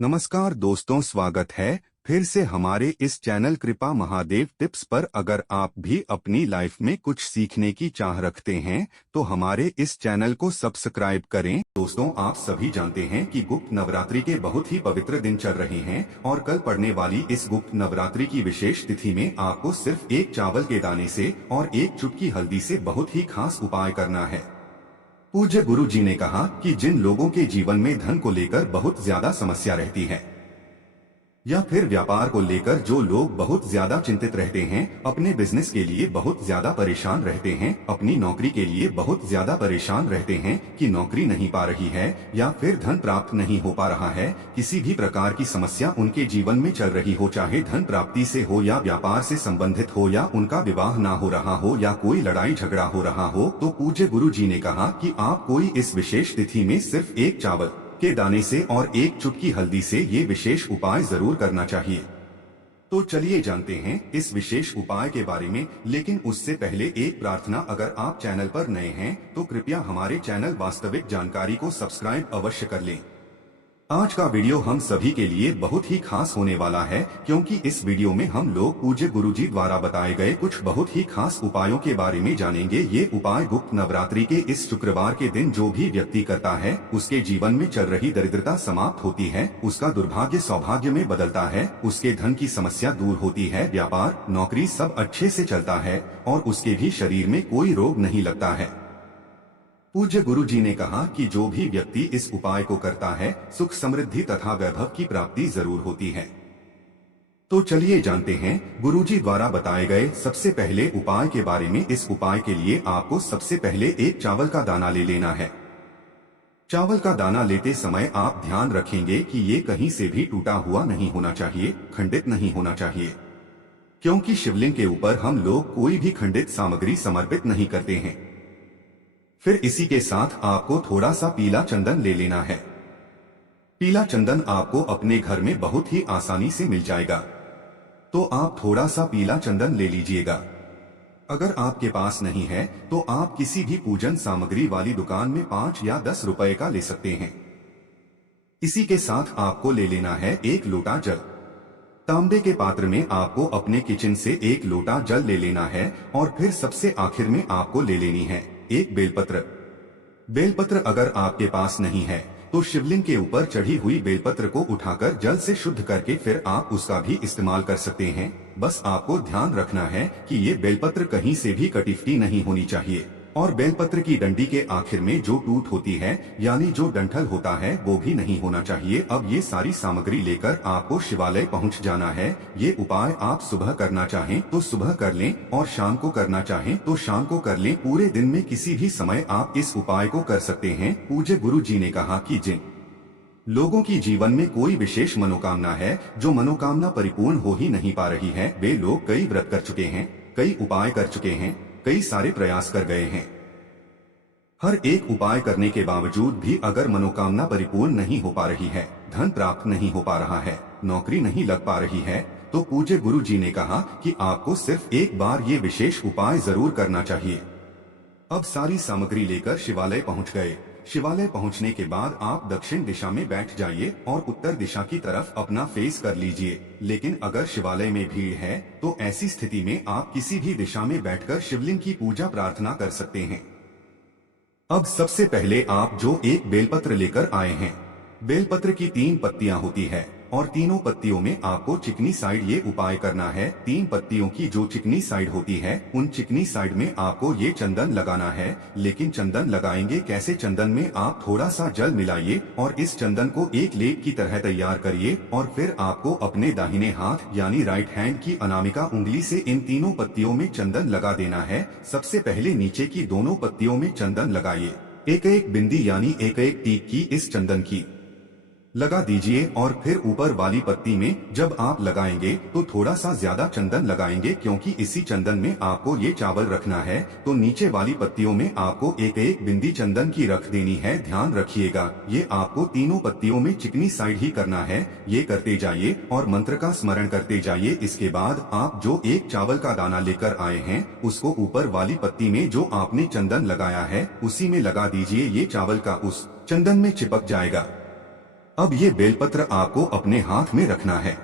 नमस्कार दोस्तों, स्वागत है फिर से हमारे इस चैनल कृपा महादेव टिप्स पर। अगर आप भी अपनी लाइफ में कुछ सीखने की चाह रखते हैं तो हमारे इस चैनल को सब्सक्राइब करें। दोस्तों, आप सभी जानते हैं कि गुप्त नवरात्रि के बहुत ही पवित्र दिन चल रहे हैं और कल पड़ने वाली इस गुप्त नवरात्रि की विशेष तिथि में आपको सिर्फ एक चावल के दाने से और एक चुटकी हल्दी से बहुत ही खास उपाय करना है। पूज्य गुरु जी ने कहा कि जिन लोगों के जीवन में धन को लेकर बहुत ज्यादा समस्या रहती है या फिर व्यापार को लेकर जो लोग बहुत ज्यादा चिंतित रहते हैं, अपने बिजनेस के लिए बहुत ज्यादा परेशान रहते हैं, अपनी नौकरी के लिए बहुत ज्यादा परेशान रहते हैं कि नौकरी नहीं पा रही है या फिर धन प्राप्त नहीं हो पा रहा है, किसी भी प्रकार की समस्या उनके जीवन में चल रही हो, चाहे धन प्राप्ति से हो या व्यापार से संबंधित हो या उनका विवाह ना हो रहा हो या कोई लड़ाई झगड़ा हो रहा हो, तो पूज्य गुरु जी ने कहा कि आप कोई इस विशेष तिथि में सिर्फ एक चावल के दाने से और एक चुटकी हल्दी से ये विशेष उपाय जरूर करना चाहिए। तो चलिए जानते हैं इस विशेष उपाय के बारे में, लेकिन उससे पहले एक प्रार्थना। अगर आप चैनल पर नए हैं तो कृपया हमारे चैनल वास्तविक जानकारी को सब्सक्राइब अवश्य कर लें। आज का वीडियो हम सभी के लिए बहुत ही खास होने वाला है, क्योंकि इस वीडियो में हम लोग पूज्य गुरुजी द्वारा बताए गए कुछ बहुत ही खास उपायों के बारे में जानेंगे। ये उपाय गुप्त नवरात्रि के इस शुक्रवार के दिन जो भी व्यक्ति करता है उसके जीवन में चल रही दरिद्रता समाप्त होती है, उसका दुर्भाग्य सौभाग्य में बदलता है, उसके धन की समस्या दूर होती है, व्यापार नौकरी सब अच्छे से चलता है और उसके भी शरीर में कोई रोग नहीं लगता है। पूज्य गुरु जी ने कहा कि जो भी व्यक्ति इस उपाय को करता है सुख समृद्धि तथा वैभव की प्राप्ति जरूर होती है। तो चलिए जानते हैं गुरुजी द्वारा बताए गए सबसे पहले उपाय के बारे में। इस उपाय के लिए आपको सबसे पहले एक चावल का दाना ले लेना है। चावल का दाना लेते समय आप ध्यान रखेंगे कि ये कहीं से भी टूटा हुआ नहीं होना चाहिए, खंडित नहीं होना चाहिए, क्योंकि शिवलिंग के ऊपर हम लोग कोई भी खंडित सामग्री समर्पित नहीं करते हैं। फिर इसी के साथ आपको थोड़ा सा पीला चंदन ले लेना है। पीला चंदन आपको अपने घर में बहुत ही आसानी से मिल जाएगा, तो आप थोड़ा सा पीला चंदन ले लीजिएगा। अगर आपके पास नहीं है तो आप किसी भी पूजन सामग्री वाली दुकान में 5 या 10 रुपए का ले सकते हैं। इसी के साथ आपको ले लेना है एक लोटा जल। तांबे के पात्र में आपको अपने किचन से एक लोटा जल ले लेना है और फिर सबसे आखिर में आपको ले लेनी है एक बेलपत्र। बेलपत्र अगर आपके पास नहीं है तो शिवलिंग के ऊपर चढ़ी हुई बेलपत्र को उठाकर जल से शुद्ध करके फिर आप उसका भी इस्तेमाल कर सकते हैं। बस आपको ध्यान रखना है कि ये बेलपत्र कहीं से भी कटी फटी नहीं होनी चाहिए और बेलपत्र की डंडी के आखिर में जो टूट होती है यानी जो डंठल होता है वो भी नहीं होना चाहिए। अब ये सारी सामग्री लेकर आपको शिवालय पहुंच जाना है। ये उपाय आप सुबह करना चाहें तो सुबह कर लें और शाम को करना चाहें तो शाम को कर लें। पूरे दिन में किसी भी समय आप इस उपाय को कर सकते हैं। पूज्य गुरु जी ने कहा कि जिन लोगों की जीवन में कोई विशेष मनोकामना है, जो मनोकामना परिपूर्ण हो ही नहीं पा रही है, वे लोग कई व्रत कर चुके हैं, कई उपाय कर चुके हैं, कई सारे प्रयास कर गए हैं। हर एक उपाय करने के बावजूद भी अगर मनोकामना परिपूर्ण नहीं हो पा रही है, धन प्राप्त नहीं हो पा रहा है, नौकरी नहीं लग पा रही है, तो पूज्य गुरु जी ने कहा कि आपको सिर्फ एक बार ये विशेष उपाय जरूर करना चाहिए। अब सारी सामग्री लेकर शिवालय पहुंच गए। शिवालय पहुंचने के बाद आप दक्षिण दिशा में बैठ जाइए और उत्तर दिशा की तरफ अपना फेस कर लीजिए। लेकिन अगर शिवालय में भीड़ है तो ऐसी स्थिति में आप किसी भी दिशा में बैठकर शिवलिंग की पूजा प्रार्थना कर सकते हैं। अब सबसे पहले आप जो एक बेलपत्र लेकर आए हैं, बेलपत्र की 3 पत्तियां होती है और तीनों पत्तियों में आपको चिकनी साइड ये उपाय करना है। 3 पत्तियों की जो चिकनी साइड होती है उन चिकनी साइड में आपको ये चंदन लगाना है। लेकिन चंदन लगाएंगे कैसे? चंदन में आप थोड़ा सा जल मिलाइए और इस चंदन को एक लेप की तरह तैयार करिए और फिर आपको अपने दाहिने हाथ यानी राइट हैंड की अनामिका उंगली से इन तीनों पत्तियों में चंदन लगा देना है। सबसे पहले नीचे की दोनों पत्तियों में चंदन लगाइए। एक एक बिंदी यानी एक एक टीक की इस चंदन की लगा दीजिए और फिर ऊपर वाली पत्ती में जब आप लगाएंगे तो थोड़ा सा ज्यादा चंदन लगाएंगे, क्योंकि इसी चंदन में आपको ये चावल रखना है। तो नीचे वाली पत्तियों में आपको एक एक बिंदी चंदन की रख देनी है। ध्यान रखिएगा, ये आपको तीनों पत्तियों में चिकनी साइड ही करना है। ये करते जाइए और मंत्र का स्मरण करते जाइए। इसके बाद आप जो एक चावल का दाना लेकर आए हैं उसको ऊपर वाली पत्ती में जो आपने चंदन लगाया है उसी में लगा दीजिए। ये चावल का उस चंदन में चिपक जाएगा। अब ये बेलपत्र आपको अपने हाथ में रखना है।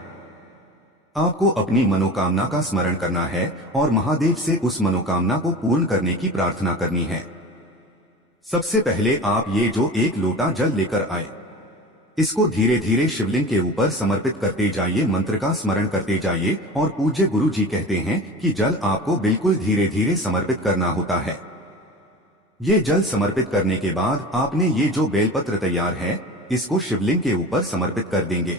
आपको अपनी मनोकामना का स्मरण करना है और महादेव से उस मनोकामना को पूर्ण करने की प्रार्थना करनी है। सबसे पहले आप ये जो एक लोटा जल लेकर आए, इसको धीरे धीरे शिवलिंग के ऊपर समर्पित करते जाइए, मंत्र का स्मरण करते जाइए। और पूज्य गुरु जी कहते हैं कि जल आपको बिल्कुल धीरे धीरे समर्पित करना होता है। ये जल समर्पित करने के बाद आपने ये जो बेलपत्र तैयार है, इसको शिवलिंग के ऊपर समर्पित कर देंगे।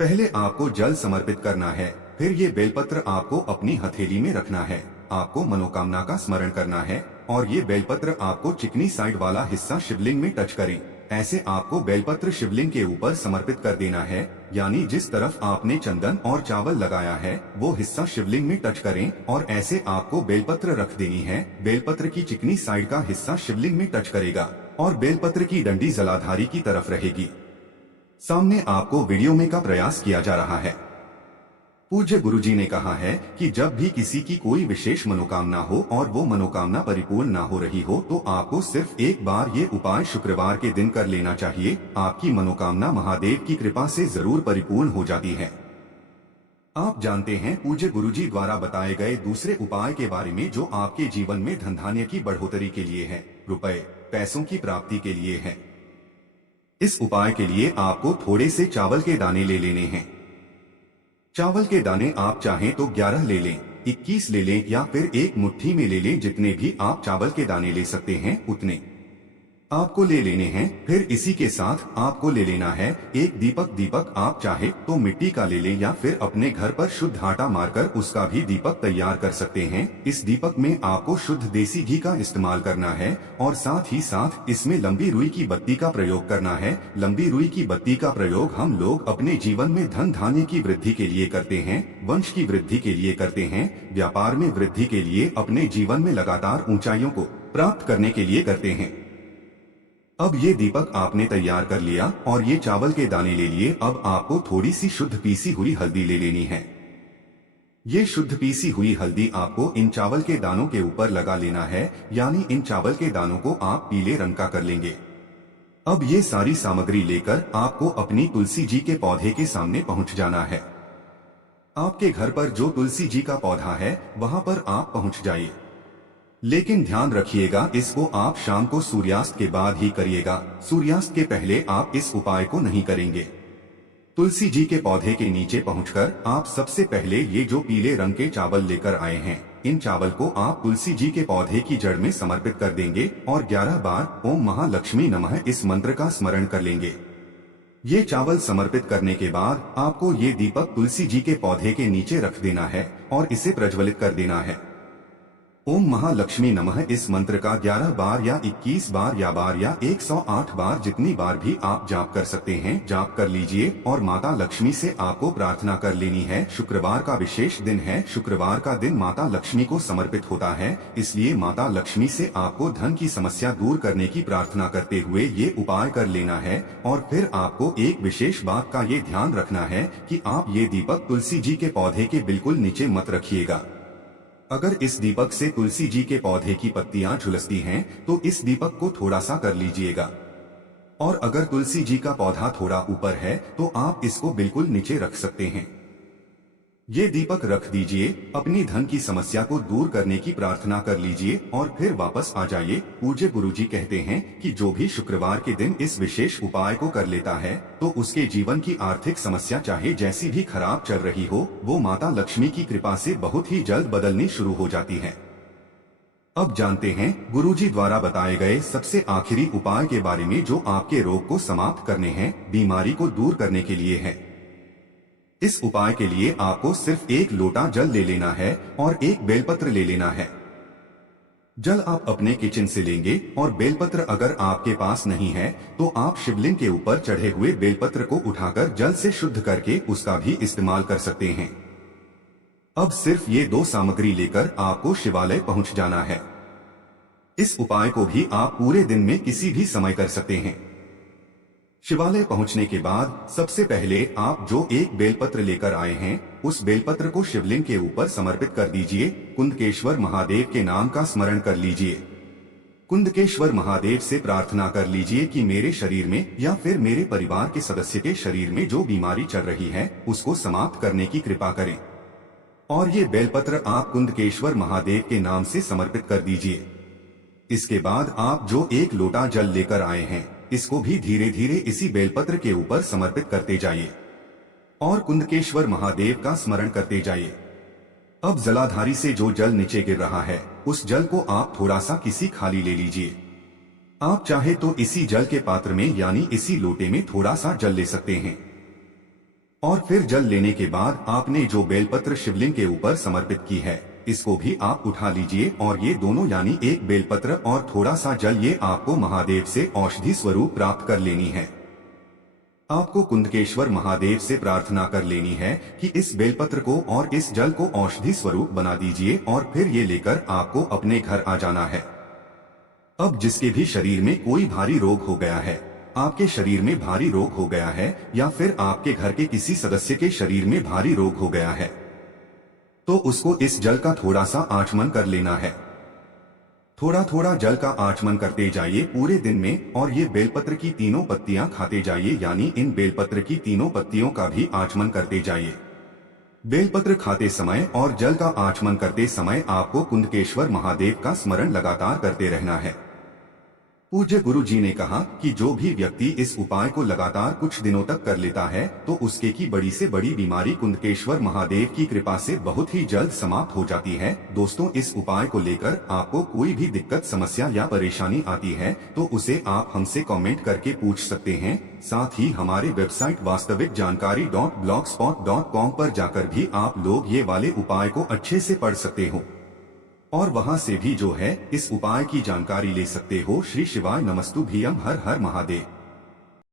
पहले आपको जल समर्पित करना है, फिर ये बेलपत्र आपको अपनी हथेली में रखना है। आपको मनोकामना का स्मरण करना है और ये बेलपत्र आपको चिकनी साइड वाला हिस्सा शिवलिंग में टच करें। ऐसे आपको बेलपत्र शिवलिंग के ऊपर समर्पित कर देना है, यानी जिस तरफ आपने चंदन और चावल लगाया है वो हिस्सा शिवलिंग में टच करें और ऐसे आपको बेलपत्र रख देनी है। बेलपत्र की चिकनी साइड का हिस्सा शिवलिंग में टच करेगा और बेलपत्र की डंडी जलाधारी की तरफ रहेगी। सामने आपको वीडियो में का प्रयास किया जा रहा है। पूज्य गुरुजी ने कहा है कि जब भी किसी की कोई विशेष मनोकामना हो और वो मनोकामना परिपूर्ण ना हो रही हो तो आपको सिर्फ एक बार ये उपाय शुक्रवार के दिन कर लेना चाहिए। आपकी मनोकामना महादेव की कृपा से जरूर परिपूर्ण हो जाती है। आप जानते हैं पूज्य गुरुजी द्वारा बताए गए दूसरे उपाय के बारे में जो आपके जीवन में धन धान्य की बढ़ोतरी के लिए है, रुपए पैसों की प्राप्ति के लिए है। इस उपाय के लिए आपको थोड़े से चावल के दाने ले लेने हैं। चावल के दाने आप चाहें तो 11 ले लें, 21 ले लें या फिर एक मुट्ठी में ले लें। जितने भी आप चावल के दाने ले सकते हैं उतने आपको ले लेने हैं। फिर इसी के साथ आपको ले लेना है एक दीपक। दीपक आप चाहे तो मिट्टी का ले लें या फिर अपने घर पर शुद्ध आटा मारकर उसका भी दीपक तैयार कर सकते हैं। इस दीपक में आपको शुद्ध देसी घी का इस्तेमाल करना है और साथ ही साथ इसमें लंबी रुई की बत्ती का प्रयोग करना है। लंबी रुई की बत्ती का प्रयोग हम लोग अपने जीवन में धन धान्य की वृद्धि के लिए करते हैं, वंश की वृद्धि के लिए करते हैं, व्यापार में वृद्धि के लिए, अपने जीवन में लगातार ऊंचाइयों को प्राप्त करने के लिए करते हैं। अब ये दीपक आपने तैयार कर लिया और ये चावल के दाने ले लिए। अब आपको थोड़ी सी शुद्ध पीसी हुई हल्दी ले लेनी है। ये शुद्ध पीसी हुई हल्दी आपको इन चावल के दानों के ऊपर लगा लेना है, यानी इन चावल के दानों को आप पीले रंग का कर लेंगे। अब ये सारी सामग्री लेकर आपको अपनी तुलसी जी के पौधे के सामने पहुंच जाना है। आपके घर पर जो तुलसी जी का पौधा है वहां पर आप पहुंच जाइए, लेकिन ध्यान रखिएगा इसको आप शाम को सूर्यास्त के बाद ही करिएगा। सूर्यास्त के पहले आप इस उपाय को नहीं करेंगे। तुलसी जी के पौधे के नीचे पहुंचकर आप सबसे पहले ये जो पीले रंग के चावल लेकर आए हैं, इन चावल को आप तुलसी जी के पौधे की जड़ में समर्पित कर देंगे और 11 बार ओम महालक्ष्मी नमः इस मंत्र का स्मरण कर लेंगे। ये चावल समर्पित करने के बाद आपको ये दीपक तुलसी जी के पौधे के नीचे रख देना है और इसे प्रज्वलित कर देना है। ओम महालक्ष्मी नमः इस मंत्र का 11 बार या 21 बार या 108 बार जितनी बार भी आप जाप कर सकते हैं जाप कर लीजिए और माता लक्ष्मी से आपको प्रार्थना कर लेनी है। शुक्रवार का विशेष दिन है। शुक्रवार का दिन माता लक्ष्मी को समर्पित होता है, इसलिए माता लक्ष्मी से आपको धन की समस्या दूर करने की प्रार्थना करते हुए ये उपाय कर लेना है। और फिर आपको एक विशेष बात का ये ध्यान रखना है कि आप ये दीपक तुलसी जी के पौधे के बिल्कुल नीचे मत रखिएगा। अगर इस दीपक से तुलसी जी के पौधे की पत्तियां झुलसती हैं तो इस दीपक को थोड़ा सा कर लीजिएगा, और अगर तुलसी जी का पौधा थोड़ा ऊपर है तो आप इसको बिल्कुल नीचे रख सकते हैं। ये दीपक रख दीजिए, अपनी धन की समस्या को दूर करने की प्रार्थना कर लीजिए और फिर वापस आ जाइए। पूज्य गुरुजी कहते हैं कि जो भी शुक्रवार के दिन इस विशेष उपाय को कर लेता है तो उसके जीवन की आर्थिक समस्या चाहे जैसी भी खराब चल रही हो, वो माता लक्ष्मी की कृपा से बहुत ही जल्द बदलनी शुरू हो जाती है। अब जानते हैं गुरुजी द्वारा बताए गए सबसे आखिरी उपाय के बारे में जो आपके रोग को समाप्त करने हैं, बीमारी को दूर करने के लिए है। इस उपाय के लिए आपको सिर्फ एक लोटा जल ले लेना है और एक बेलपत्र ले लेना है। जल आप अपने किचन से लेंगे और बेलपत्र अगर आपके पास नहीं है तो आप शिवलिंग के ऊपर चढ़े हुए बेलपत्र को उठाकर जल से शुद्ध करके उसका भी इस्तेमाल कर सकते हैं। अब सिर्फ ये दो सामग्री लेकर आपको शिवालय पहुंच जाना है। इस उपाय को भी आप पूरे दिन में किसी भी समय कर सकते हैं। शिवालय पहुंचने के बाद सबसे पहले आप जो एक बेलपत्र लेकर आए हैं उस बेलपत्र को शिवलिंग के ऊपर समर्पित कर दीजिए। कुंदकेश्वर महादेव के नाम का स्मरण कर लीजिए। कुंदकेश्वर महादेव से प्रार्थना कर लीजिए कि मेरे शरीर में या फिर मेरे परिवार के सदस्य के शरीर में जो बीमारी चल रही है उसको समाप्त करने की कृपा करें। और ये बेलपत्र आप कुंदकेश्वर महादेव के नाम से समर्पित कर दीजिए। इसके बाद आप जो एक लोटा जल लेकर आए हैं इसको भी धीरे धीरे इसी बेलपत्र के ऊपर समर्पित करते जाइए और कुंदकेश्वर महादेव का स्मरण करते जाइए। अब जलाधारी से जो जल नीचे गिर रहा है उस जल को आप थोड़ा सा किसी खाली ले लीजिए। आप चाहे तो इसी जल के पात्र में यानी इसी लोटे में थोड़ा सा जल ले सकते हैं। और फिर जल लेने के बाद आपने जो बेलपत्र शिवलिंग के ऊपर समर्पित की है इसको भी आप उठा लीजिए और ये दोनों यानी एक बेलपत्र और थोड़ा सा जल ये आपको महादेव से औषधि स्वरूप प्राप्त कर लेनी है। आपको कुंदकेश्वर महादेव से प्रार्थना कर लेनी है कि इस बेलपत्र को और इस जल को औषधि स्वरूप बना दीजिए और फिर ये लेकर आपको अपने घर आ जाना है। अब जिसके भी शरीर में कोई भारी रोग हो गया है, आपके शरीर में भारी रोग हो गया है या फिर आपके घर के किसी सदस्य के शरीर में भारी रोग हो गया है, तो उसको इस जल का थोड़ा सा आचमन कर लेना है। थोड़ा थोड़ा जल का आचमन करते जाइए पूरे दिन में और ये बेलपत्र की तीनों पत्तियां खाते जाइए यानी इन बेलपत्र की तीनों पत्तियों का भी आचमन करते जाइए। बेलपत्र खाते समय और जल का आचमन करते समय आपको कुंदकेश्वर महादेव का स्मरण लगातार करते रहना है। पूज्य गुरु जी ने कहा कि जो भी व्यक्ति इस उपाय को लगातार कुछ दिनों तक कर लेता है तो उसके की बड़ी से बड़ी बीमारी कुंदकेश्वर महादेव की कृपा से बहुत ही जल्द समाप्त हो जाती है। दोस्तों, इस उपाय को लेकर आपको कोई भी दिक्कत, समस्या या परेशानी आती है तो उसे आप हमसे कमेंट करके पूछ सकते हैं। साथ ही हमारे वेबसाइट वास्तविक जानकारी .blogspot.com पर जाकर भी आप लोग ये वाले उपाय को अच्छे से पढ़ सकते हो और वहां से भी जो है इस उपाय की जानकारी ले सकते हो। श्री शिवाय नमस्तुभ्यं। हर हर महादेव।